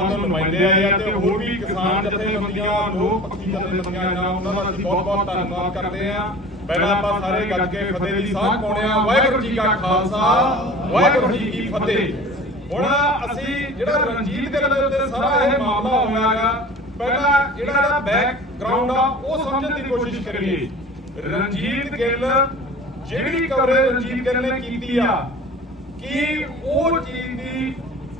ਲੋਕਾਂ ਨੁਮਾਇੰਦੇ ਆਏ ਆ ਤੇ ਹੋਰ ਵੀ ਕਿਸਾਨ ਜਥੇਬੰਦੀਆਂ, ਲੋਕ ਪੱਖੀ ਜਥੇਬੰਦੀਆਂ ਜਾਂ ਉਹਨਾਂ ਦਾ ਅਸੀਂ ਬਹੁਤ ਬਹੁਤ ਧੰਨਵਾਦ ਕਰਦੇ ਆ। ਪਹਿਲਾਂ ਆਪਾਂ ਸਾਰੇ ਗੱਜ ਕੇ ਫਤਿਹ ਦੀ ਸਾਹ ਪਾਉਣੇ ਆ। ਵਾਹਿਗੁਰੂ ਜੀ ਕਾ ਖਾਲਸਾ, ਵਾਹਿਗੁਰੂ ਜੀ ਕੀ ਫਤਿਹ। ਹੁਣ ਅਸੀਂ ਜਿਹੜਾ ਰਣਜੀਤ ਗਿੱਲ ਦੇ ਉੱਤੇ ਸਾਰਾ ਇਹ ਮਾਮਲਾ ਹੋਇਆਗਾ ਪਹਿਲਾਂ ਜਿਹੜਾ ਇਹਦਾ ਬੈਕਗ੍ਰਾਉਂਡ ਆ, ਉਹ ਸਮਝਣ ਦੀ ਕੋਸ਼ਿਸ਼ ਕਰੀਏ। ਰਣਜੀਤ ਗਿੱਲ, ਜਿਹੜੀ ਕਵਰੇਜ ਰਣਜੀਤ ਗਿੱਲ ਨੇ ਕੀਤੀ ਆ, ਕਿ ਉਹ ਚੀਜ਼ ਦੀ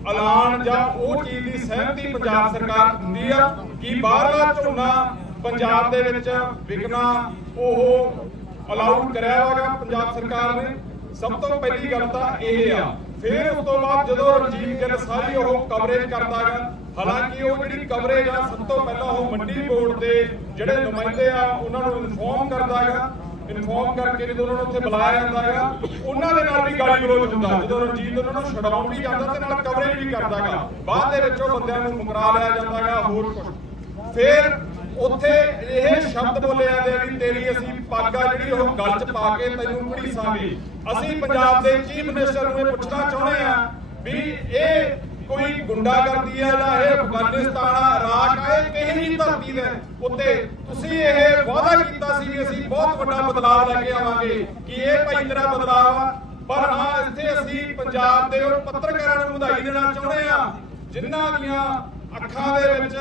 ਐਲਾਨ ਜਾਂ ਉਹ ਚੀਜ਼ ਦੀ ਸਹਿਮਤੀ ਪੰਜਾਬ ਸਰਕਾਰ ਦਿੰਦੀ ਆ ਕਿ ਬਾਹਰਲਾ ਝੋਨਾ ਪੰਜਾਬ ਦੇ ਵਿੱਚ ਵਿਕਣਾ, ਉਹ ਅਲਾਉਡ ਕਰਿਆ ਹੋਗਾ ਪੰਜਾਬ ਸਰਕਾਰ ਨੇ। ਸਭ ਤੋਂ ਪਹਿਲੀ ਗੱਲ ਤਾਂ ਇਹ ਆ। ਫਿਰ ਉਸ ਤੋਂ ਬਾਅਦ ਜਦੋਂ ਰਣਜੀਤ ਗਿੱਲ ਸਾਰੀ ਉਹ ਕਵਰੇਜ ਕਰਦਾ ਕਰਦਾਗਾ ਹਾਲਾਂਕਿ ਉਹ ਜਿਹੜੀ ਕਵਰੇਜ ਆ, ਸਭ ਤੋਂ ਪਹਿਲਾਂ ਉਹ ਮੰਡੀ ਬੋਰਡ ਦੇ ਜਿਹੜੇ ਨੁਮਾਇੰਦੇ ਆ, ਉਹਨਾਂ ਨੂੰ ਇਨਫੋਰਮ ਕਰਦਾ ਕਰਦਾਗਾ ਇਨਫੋਰਮ ਕਰਕੇ ਜਦੋਂ ਉਹਨਾਂ ਨੂੰ ਉੱਥੇ ਬੁਲਾਇਆ ਜਾਂਦਾ ਹੈਗਾ, ਉਹਨਾਂ ਦੇ ਨਾਲ ਵੀ ਗਾਲੀ ਗਲੋਚ ਹੁੰਦਾ। ਜਦੋਂ ਰਣਜੀਤ ਉਹਨਾਂ ਨੂੰ ਛਡਾਉਣ ਵੀ ਜਾਂਦਾ ਤੇ ਨਾਲ ਕਵਰੇਜ ਵੀ ਕਰਦਾਗਾ ਬਾਅਦ ਦੇ ਵਿੱਚ ਉਹ ਬੰਦਿਆਂ ਨੂੰ ਮੁਕਰਾ ਲਿਆ ਜਾਂਦਾਗਾ ਹੋਰ ਕੁਝ ਫਿਰ ਉੱਥੇ ਇਹ ਸ਼ਬਦ ਬੋਲੇ ਜਾਂਦੇ ਆ ਵੀ ਤੇਰੀ ਅਸੀਂ ਪਾਗਾ ਜਿਹੜੀ ਉਹ ਗਲ 'ਚ ਪਾ ਕੇ ਤੈਨੂੰ ਘੜੀਸਾਂਗੇ। ਅਸੀਂ ਪੰਜਾਬ ਦੇ ਚੀਫ ਮਿਨਿਸਟਰ ਨੂੰ ਇਹ ਪੁੱਛਣਾ ਚਾਹੁੰਦੇ ਆ ਵੀ ਇਹ ਕੋਈ ਗੁੰਡਾਗਰਦੀ ਹੈ ਜਾਂ ਇਹ ਅਫਗਾਨਿਸਤਾਨ ਆ ਇਰਾਕ ਆ ਕਿਹੜੀ ਧਰਤੀ ਦੇ ਉੱਤੇ ਤੁਸੀਂ ਇਹ ਵਾਅਦਾ ਕੀਤਾ ਸੀ ਵੀ ਅਸੀਂ ਬਹੁਤ ਵੱਡਾ ਬਦਲਾਅ ਲੈ ਕੇ ਆਵਾਂਗੇ, ਕਿ ਇਹ ਭਾਈ ਤੇਰਾ ਬਦਲਾਅ ਆ, ਪਰ ਹਾਂ, ਇੱਥੇ ਅਸੀਂ ਪੰਜਾਬ ਦੇ ਉਹ ਪੱਤਰਕਾਰਾਂ ਨੂੰ ਵਧਾਈ ਦੇਣਾ ਚਾਹੁੰਦੇ ਆ ਜਿਨ੍ਹਾਂ ਦੀਆਂ ਅੱਖਾਂ ਦੇ ਵਿੱਚ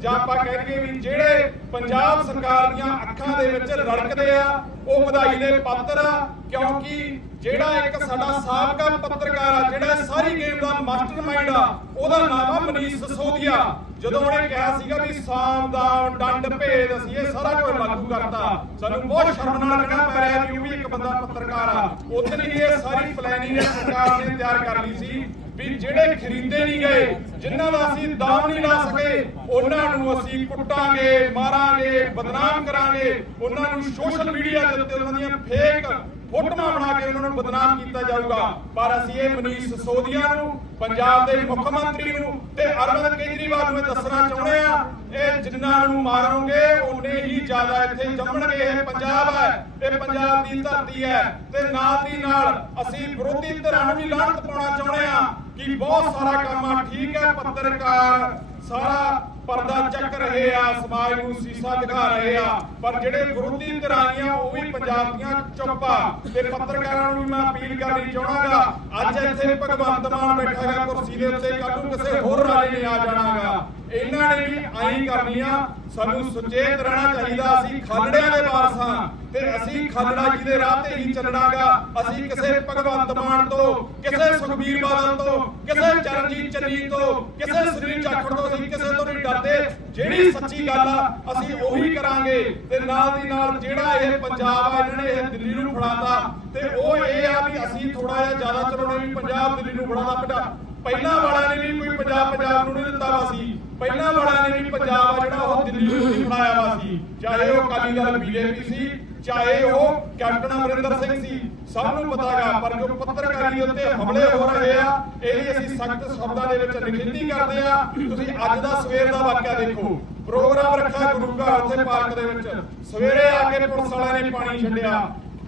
ਜਾਂ ਆਪਾਂ ਕਹਿ ਲਈਏ ਵੀ ਜਿਹੜੇ ਪੰਜਾਬ ਸਰਕਾਰ ਦੀਆਂ ਅੱਖਾਂ ਦੇ ਵਿੱਚ ਰੜਕਦੇ ਆ, ਉਹ ਵਧਾਈ ਦੇ ਪਾਤਰ ਆ, ਕਿਉਂਕਿ ਜਿਹੜਾ ਇੱਕ ਸਾਡਾ ਸਾਬਕਾ ਪੱਤਰਕਾਰ ਆ, ਜਿਹੜਾ ਸਾਰੀ ਗੇਮ ਦਾ ਮਾਸਟਰਮਾਈਂਡ ਆ, ਉਹਦਾ ਨਾਮ ਆ ਮਨੀਸ਼ ਸਸੋਦੀਆ। ਜਦੋਂ ਉਹਨੇ ਕਿਹਾ ਸੀਗਾ ਵੀ ਸਾਮ ਦਾ ਡੰਡ, ਭੇਦ ਅਸੀਂ ਇਹ ਸਾਰਾ ਕੁਝ ਲਾਗੂ ਕਰਤਾ, ਸਾਨੂੰ ਬਹੁਤ ਸ਼ਰਮ ਨਾਲ ਕਹਿਣਾ ਪੈ ਰਿਹਾ ਕਿ ਉਹ ਵੀ ਇੱਕ ਬੰਦਾ ਪੱਤਰਕਾਰ ਆ। ਉਦੋਂ ਹੀ ਇਹ ਸਾਰੀ ਪਲੈਨਿੰਗ ਸਰਕਾਰ ਨੇ ਤਿਆਰ ਕਰ ਲਈ ਸੀ। ਵੀ ਜਿਹੜੇ ਖਰੀਦੇ ਨਹੀਂ ਗਏ, ਜਿਨ੍ਹਾਂ ਦਾ ਅਸੀਂ ਦਾਮ ਨਹੀਂ ਲਾ ਸਕੇ, ਉਹਨਾਂ ਨੂੰ ਅਸੀਂ ਕੁੱਟਾਂਗੇ, ਮਾਰਾਂਗੇ, ਬਦਨਾਮ ਕਰਾਂਗੇ। ਉਹਨਾਂ ਨੂੰ ਸੋਸ਼ਲ ਮੀਡੀਆ ਦੇ ਉੱਤੇ ਉਹਨਾਂ ਦੀਆਂ ਫੇਕ ਫੋਟੋਆਂ ਬਣਾ ਕੇ ਉਹਨਾਂ ਨੂੰ ਬਦਨਾਮ ਕੀਤਾ ਜਾਊਗਾ। ਪਰ ਅਸੀਂ ਇਹ ਮਨੀਸ਼ ਸੋਦੀਆ ਨੂੰ, ਪੰਜਾਬ ਦੇ ਮੁੱਖ ਮੰਤਰੀ ਨੂੰ ਤੇ ਅਰਵਿੰਦ ਕੇਜਰੀਵਾਲ ਨੂੰ ਦੱਸਣਾ ਚਾਹੁੰਦੇ ਆ ਇਹ ਜਿੰਨਾਂ ਨੂੰ ਮਾਰੋਗੇ ਉਨੇ ਹੀ ਜ਼ਿਆਦਾ ਇੱਥੇ ਜੰਮਣਗੇ। ਇਹ ਪੰਜਾਬ ਹੈ, ਇਹ ਪੰਜਾਬ ਦੀ ਧਰਤੀ ਹੈ ਤੇ ਨਾਲ ਦੀ ਨਾਲ ਅਸੀਂ ਵਿਰੋਧੀ ਧਿਰਾਂ ਨੂੰ ਵੀ ਲਾਹਨਤ ਪਾਉਣਾ ਚਾਹੁੰਦੇ ਆ ਕਿ ਬਹੁਤ ਸਾਰਾ ਕੰਮ ਆ, ਠੀਕ ਹੈ, ਪੱਤਰਕਾਰ ਸਾਰਾ ਪਰਦਾ ਚੱਕ ਰਹੇ ਆ, ਸਮਾਜ ਨੂੰ ਸੀਸਾ ਦਿਖਾ ਰਹੇ ਆ। ਪਰ ਜਿਹੜੇ ਵਿਰੋਧੀ ਧਿਰਾਂ ਉਹ ਵੀ ਪੰਜਾਬ ਦੀਆਂ ਚੁੱਪ ਤੇ ਪੱਤਰਕਾਰਾਂ ਨੂੰ ਮੈਂ ਅਪੀਲ ਕਰਨੀ ਚਾਹਣਾਗਾ ਅੱਜ ਇੱਥੇ ਭਗਵੰਤ ਮਾਨ ਬੈਠਾ ਕੁਰਸੀ ਦੇ ਉੱਤੇ ਕੱਲ ਨੂੰ ਕਿਸੇ ਹੋਰ ਰਾਜੇ ਨੇ ਆ ਜਾਣਾਗਾ ਇਹਨਾਂ ਨੇ ਵੀ ਆਈ ਕਰਨੀਆਂ। ਸਾਨੂੰ ਸੁਚੇਤ ਰਹਿਣਾ ਚਾਹੀਦਾ। ਅਸੀਂ ਖਾਲੜਿਆਂ ਦੇ ਵਾਰਸ ਹਾਂ ਤੇ ਅਸੀਂ ਖਾਲੜਾ ਜੀ ਦੇ ਰਾਹ ਤੇ ਹੀ ਚੱਲਣਾਗਾ, ਅਸੀਂ ਕਿਸੇ ਭਗਵੰਤ ਮਾਨ ਤੋਂ, ਕਿਸੇ ਸੁਖਬੀਰ ਬਾਦਲ ਤੋਂ, ਕਿਸੇ ਚਰਨਜੀਤ ਚੰਨੀ ਤੋਂ, ਕਿਸੇ ਸੁਨੀਲ ਜਾਖੜ ਤੋਂ ਅਸੀਂ ਕਿਸੇ ਤੋਂ ਨਹੀਂ ਡਰਦੇ। ਜਿਹੜੀ ਸੱਚੀ ਗੱਲ ਆ, ਅਸੀਂ ਉਹੀ ਕਰਾਂਗੇ। ਤੇ ਨਾਲ ਦੀ ਨਾਲ ਜਿਹੜਾ ਇਹ ਪੰਜਾਬ ਆ, ਇਹਨਾਂ ਨੇ ਇਹ ਦਿੱਲੀ ਨੂੰ ਫੜਾਤਾ। ਤੇ ਉਹ ਇਹ ਆ ਵੀ ਅਸੀਂ ਥੋੜਾ ਜਿਹਾ ਜ਼ਿਆਦਾ ਚਲਾਉਣੇ ਵੀ ਪੰਜਾਬ ਦਿੱਲੀ ਨੂੰ ਫੜਾਦਾ ਪਹਿਲਾਂ ਵਾਲਿਆਂ ਨੇ ਵੀ ਕੋਈ ਪੰਜਾਬ ਪੰਜਾਬ ਨੂੰ ਨਹੀਂ ਦਿੱਤਾ ਵਾ ਸੀ। ਪਹਿਲਾਂ ਵਾਲਿਆਂ ਨੇ ਵੀ ਪੰਜਾਬ ਆ ਜਿਹੜਾ ਉਹ ਦਿੱਲੀ ਨੂੰ ਨਹੀਂ ਫੜਾਇਆ ਵਾ ਸੀ। ਚਾਹੇ ਉਹ ਅਕਾਲੀ ਦਲ ਬੀਜੇਪੀ ਸੀ, ਚਾਹੇ ਉਹ ਕੈਪਟਨ ਅਮਰਿੰਦਰ ਸਿੰਘ ਸੀ, ਸਭ ਨੂੰ ਪਤਾਗਾ ਪਰ ਜੋ ਪੱਤਰਕਾਰੀ ਉੱਤੇ ਹਮਲੇ ਹੋ ਰਹੇ ਆ, ਇਹਦੀ ਅਸੀਂ ਸਖਤ ਸ਼ਬਦਾਂ ਦੇ ਵਿੱਚ ਨਿਖੇਧੀ ਕਰਦੇ ਆ। ਤੁਸੀਂ ਅੱਜ ਦਾ ਸਵੇਰ ਦਾ ਵਾਕਿਆ ਦੇਖੋ। ਪ੍ਰੋਗਰਾਮ ਰੱਖਿਆ ਗੁਰੂ ਘਰ ਉੱਥੇ ਪਾਰਕ ਦੇ ਵਿੱਚ। ਸਵੇਰੇ ਆ ਕੇ ਪੁਲਿਸ ਵਾਲਿਆਂ ਨੇ ਪਾਣੀ ਛੱਡਿਆ।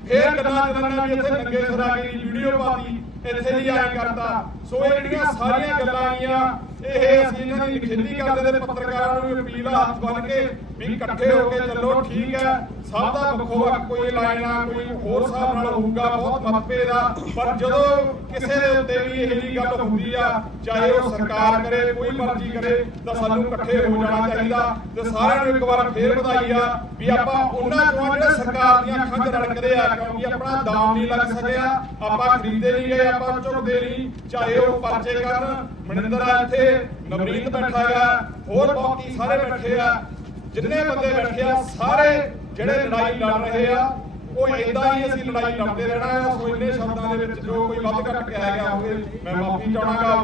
ਫੇਰ ਗੱਲਾਂ ਜਨਾਨਾ ਵੀ ਇੱਥੇ ਨੰਗੇ ਸਿਰ ਆ ਵੀਡੀਓ ਪਾਤੀ। ਇੱਥੇ ਨਹੀਂ ਆਇਆ ਕਰਦਾ। ਸੋ ਇਹ ਜਿਹੜੀਆਂ ਸਾਰੀਆਂ ਗੱਲਾਂ ਆਈਆਂ ਇਹ ਅਸੀਂ ਇਹਨਾਂ ਦੀ ਨਿਖੇਧੀ ਕਰਦੇ ਤੇ ਪੱਤਰਕਾਰਾਂ ਨੂੰ ਅਪੀਲ ਆ ਹੱਥ ਬੰਨ ਕੇ ਵੀ ਇਕੱਠੇ ਹੋ ਕੇ ਚੱਲੋ, ਠੀਕ ਹੈ। ਸਭ ਦਾ ਵੱਖੋ ਵੱਖ ਕੋਈ ਲਾਈਨ ਕੋਈ ਹੋਰ ਹਿਸਾਬ ਨਾਲ ਹੋਊਗਾ, ਬਹੁਤ ਮਤਭੇਦ ਆ। ਪਰ ਜਦੋਂ ਕਿਸੇ ਦੇ ਉੱਤੇ ਵੀ ਇਹ ਜਿਹੀ ਗੱਲ ਹੁੰਦੀ ਆ, ਚਾਹੇ ਉਹ ਸਰਕਾਰ ਕਰੇ, ਕੋਈ ਮਰਜ਼ੀ ਕਰੇ, ਤਾਂ ਸਾਨੂੰ ਇਕੱਠੇ ਹੋ ਜਾਣਾ ਚਾਹੀਦਾ। ਤੇ ਸਾਰਿਆਂ ਨੂੰ ਇੱਕ ਵਾਰ ਫੇਰ ਵਧਾਈ ਆ ਵੀ ਆਪਾਂ ਉਹਨਾਂ ਚੋਂ ਜਿਹੜੇ ਸਰਕਾਰ ਦੀਆਂ ਅੱਖਾਂ 'ਚ ਰੜਕਦੇ ਆ, ਕਿਉਂਕਿ ਆਪਣਾ ਦਾਮ ਨਹੀਂ ਲੱਗ ਸਕਿਆ, ਆਪਾਂ ਖਰੀਦੇ ਨਹੀਂ ਗਏ, ਆਪਾਂ ਝੁਕਦੇ ਨਹੀਂ, ਚਾਹੇ ਉਹ ਪਰਚੇ ਕਰਨ। ਮਨਿੰਦਰ ਆ ਇੱਥੇ ਨਵਰੀਤ ਬੈਠਾ ਆ, ਹੋਰ ਬਾਕੀ ਸਾਰੇ ਬੈਠੇ ਆ। ਜਿੰਨੇ ਬੰਦੇ ਬੈਠੇ ਆ, ਸਾਰੇ ਜਿਹੜੇ ਲੜਾਈ ਲੜ ਰਹੇ ਆ, ਉਹ ਇਦਾਂ ਹੀ ਅਸੀਂ ਲੜਾਈ ਲੜਦੇ ਰਹਿਣਾ ਹੈ ਸੋ ਇੰਨੇ ਸ਼ਬਦਾਂ ਦੇ ਵਿੱਚ ਜੋ ਕੋਈ ਵੱਧ ਘੱਟ ਕਿਹਾ ਗਿਆ ਹੋਵੇ, ਮੈਂ ਮਾਫੀ ਚਾਹਣਾਗਾ